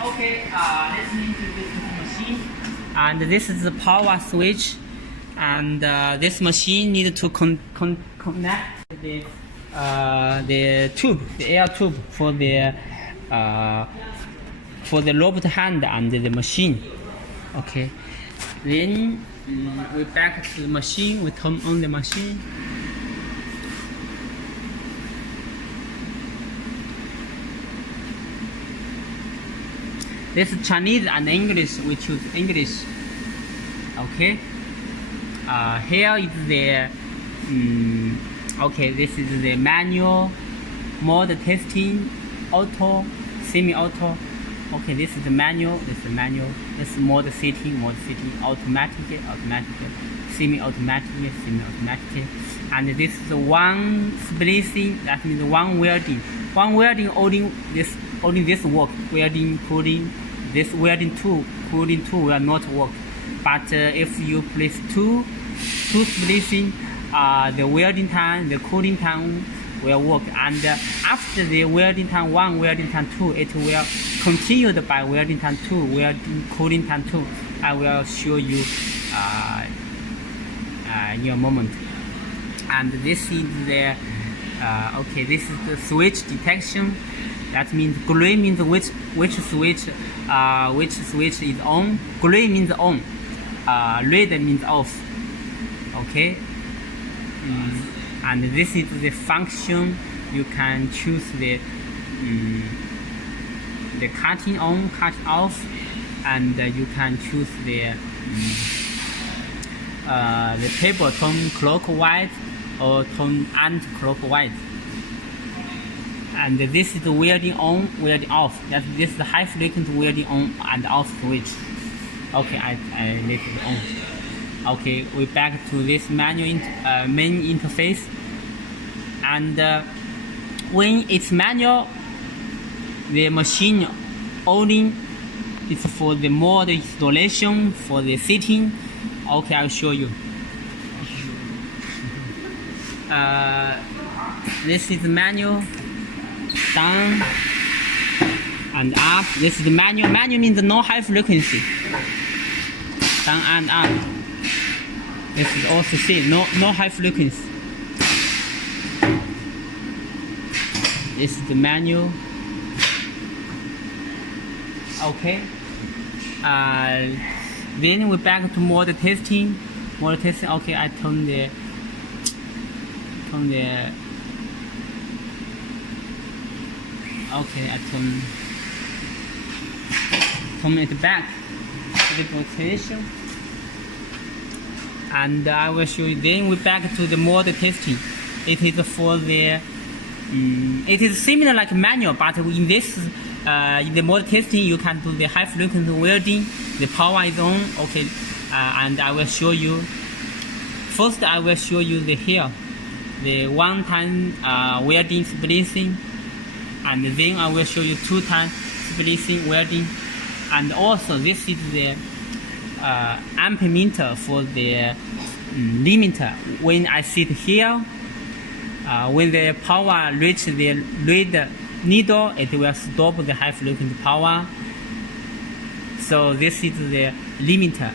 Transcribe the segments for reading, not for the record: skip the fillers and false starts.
Okay, let's introduce this machine. And this is the power switch. And this machine needs to connect the tube, the air tube for the robot hand and the machine. Okay, then we back to the machine. We turn on the machine. This is Chinese and English. We choose English. Okay. Here is the okay. This is the manual, mode testing, auto, semi-auto. Okay, this is the manual. This is the manual. This is mode setting, automatic, semi-automatic, and this is one splicing. That means one welding. One welding only this work. Welding, cooling. This welding tool, cooling tool will not work. But if you place two splicing, the welding time, the cooling time will work. And after the welding time 1, welding time 2, it will continue by welding time 2, welding cooling time 2. I will show you in a moment. And this is the okay. This is the switch detection. That means green means which switch is on. Green means on. Red means off. Okay. And this is the function. You can choose the cutting on, cut off, and you can choose the table turn clockwise or turn anti-clockwise. And this is the welding on, welding off. This is the high frequency welding on and off switch. Okay, I let it on. Okay, we back to this manual main interface. And when it's manual, the machine only is for the mode installation, for the setting. Okay, I'll show you. This is the manual. Down and up. This is the manual. Manual means no high frequency. Down and up. This is also same. No high frequency. This is the manual. Okay. Then we back to mode testing. Mode testing. Okay, I turn the. Okay, I turn it back to the position, and I will show you. Then we back to the mode testing. It is for the. It is similar like manual, but in this in the mode testing you can do the high frequency welding. The power is on. Okay, and I will show you. First, I will show you the one-time welding splicing. And then I will show you 2-time splicing welding. And also this is the ampermeter for the limiter. When I sit here, when the power reaches the red needle, it will stop the high frequency power. So this is the limiter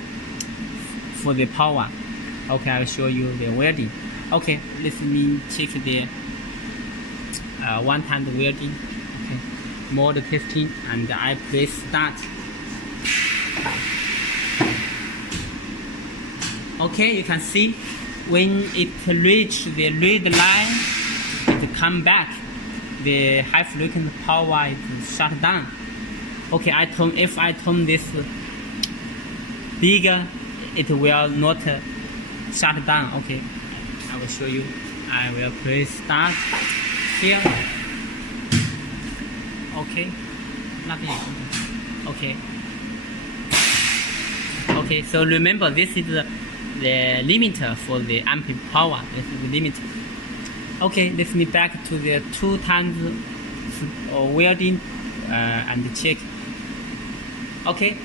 for the power. Okay, I will show you the welding. Okay, let me check the one-time welding. Okay, mode testing, and I press start. Okay, you can see when it reaches the red line, it come back. The high frequency power is shut down. Okay, if I turn this bigger, it will not shut down. Okay, I will show you. I will press start here. Okay, nothing. Okay. Okay, so remember this is the limiter for the ampere power. This is the limiter. Okay, let me back to the 2 times welding and check. Okay,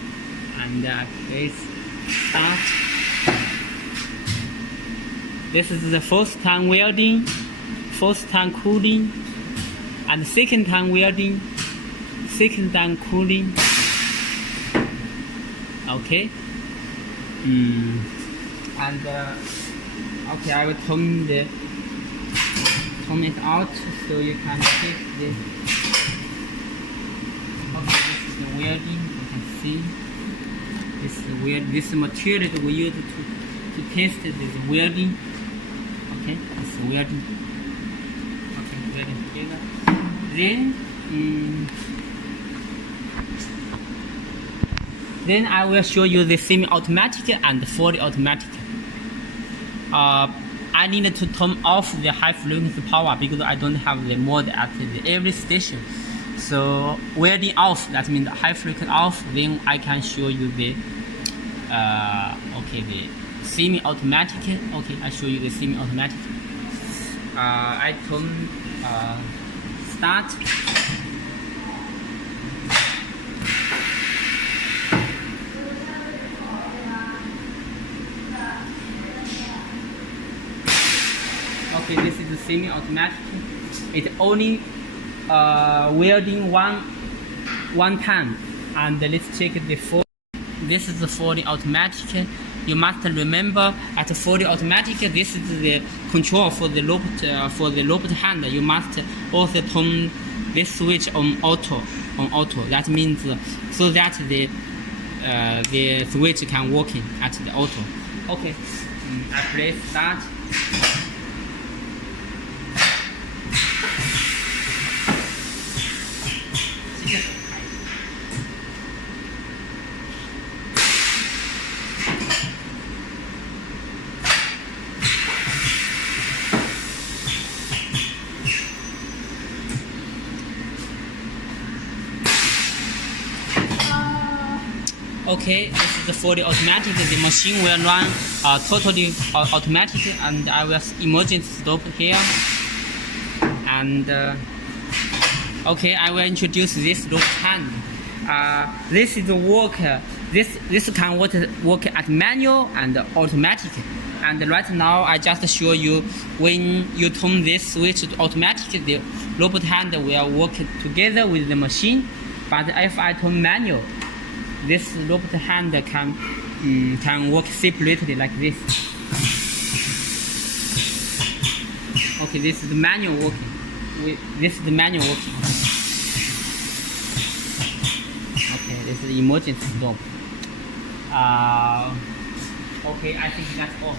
and press start. This is the first time welding, first time cooling, and second time welding, second time cooling, Okay. And okay, I will turn it out so you can see this. Okay, this is the welding. You can see this is this material that we use to test this welding. Okay, this welding. Okay, welding together. Then I will show you the semi-automatic and fully automatic. I need to turn off the high frequency power because I don't have the mode at every station. So welding off, that means high frequency off. Then I can show you the the semi-automatic. Okay, I show you the semi-automatic. I turn start. Okay, this is the semi-automatic. It's only welding one time. And let's check the full. This is the fully automatic. You must remember at fully automatic, this is the control for the lobed hand. You must also turn this switch on auto. That means so that the switch can work at the auto. Okay, I press start. Okay, this is the fully automatic. The machine will run totally automatic, and I will emergency stop here. And okay, I will introduce this lobed hand. This is the work. This can work at manual and automatic. And right now, I just show you when you turn this switch to automatic, the lobed hand will work together with the machine. But if I turn manual, this lobed hand can work separately like this. Okay, this is the manual working. This is the manual working. Okay, this is the emergency stop. Okay, I think that's all.